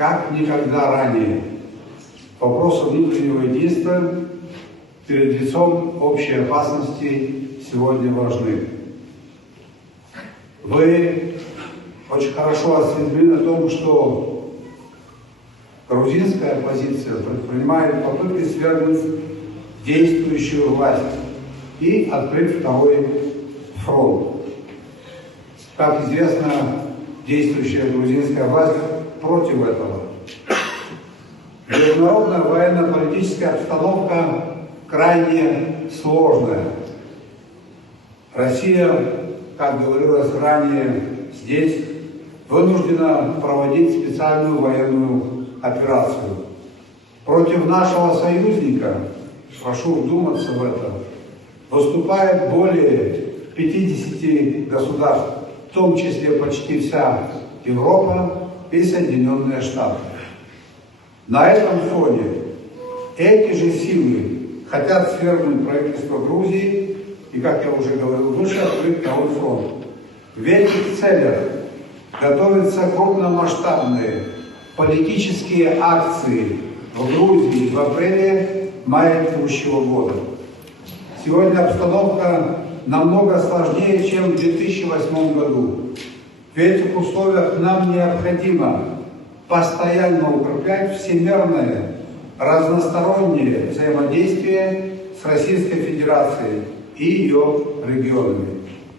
как никогда ранее. Вопросы внутреннего единства перед лицом общей опасности сегодня важны. Вы очень хорошо осведомлены о том, что грузинская оппозиция предпринимает попытки свергнуть действующую власть и открыть второй фронт. Как известно, действующая грузинская власть против этого. Международная военно-политическая обстановка крайне сложная. Россия, как говорилось ранее, здесь вынуждена проводить специальную военную операцию. Против нашего союзника, прошу вдуматься в это, выступает более 50 государств, в том числе почти вся Европа и Соединенные Штаты. На этом фоне эти же силы хотят свергнуть правительство Грузии и, как я уже говорил выше, открыть второй фронт. В этих целях готовятся крупномасштабные политические акции в Грузии в апреле-мае текущего года. Сегодня обстановка намного сложнее, чем в 2008 году. В этих условиях нам необходимо постоянно укреплять всемирное разностороннее взаимодействие с Российской Федерацией и ее регионами.